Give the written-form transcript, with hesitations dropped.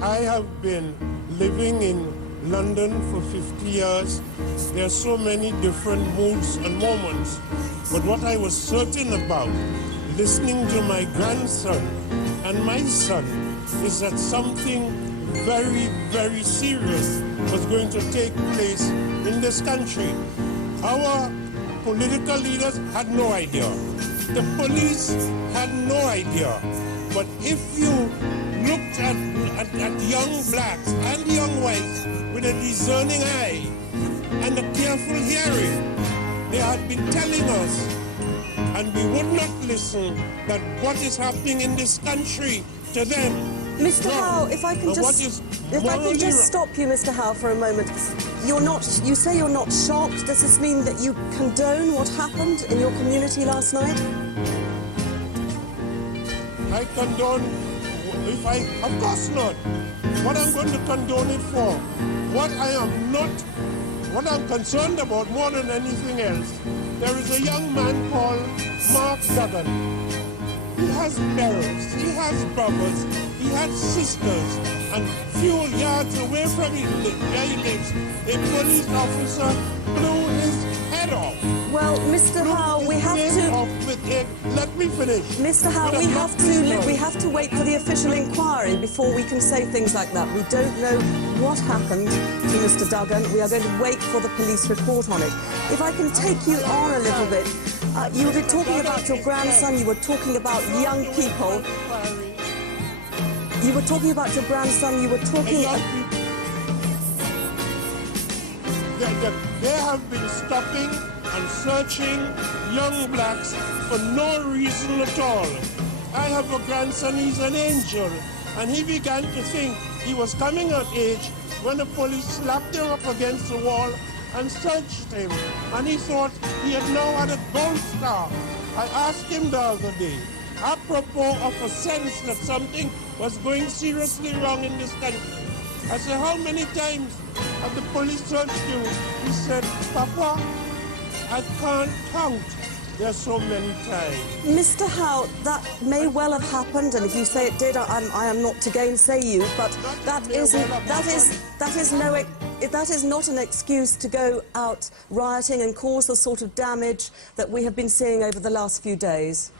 I have been living in London for 50 years. There are so many different moods and moments. But what I was certain about, listening to my grandson and my son, is that something very, very serious was going to take place in this country. Our political leaders had no idea. The police had no idea. But if you looked at young blacks and young whites with a discerning eye and a careful hearing, they had been telling us, and we would not listen, that what is happening in this country to them. Mr. Howe, if I can just stop you, Mr. Howe, for a moment. You say you're not shocked. Does this mean that you condone what happened in your community last night? I condone, of course not. What I'm going to condone it for, what I'm concerned about more than anything else, there is a young man called Marques Toliver. He has parents, he has brothers, he has sisters, and few yards away from where he lives, a police officer blew his head off. Well, Mr. Howe, we have to... Let me finish. Mr. Howe, we have to wait for the official inquiry before we can say things like that. We don't know what happened to Mr. Duggan. We are going to wait for the police report on it. If I can take you on a little bit, you were talking about your grandson, you were talking about young people. You were talking about your grandson, you were talking... They have been stopping and searching young blacks for no reason at all. I have a grandson, he's an angel, and he began to think he was coming of age when the police slapped him up against the wall and searched him, and he thought he had now had a gold star. I asked him the other day, apropos of a sense that something was going seriously wrong in this country. I said, how many times have the police searched you? He said, Papa, I can't count. There's so many times. Mr. Howe, that may well have happened, and if you say it did, I am not to gainsay you, but that is not an excuse to go out rioting and cause the sort of damage that we have been seeing over the last few days.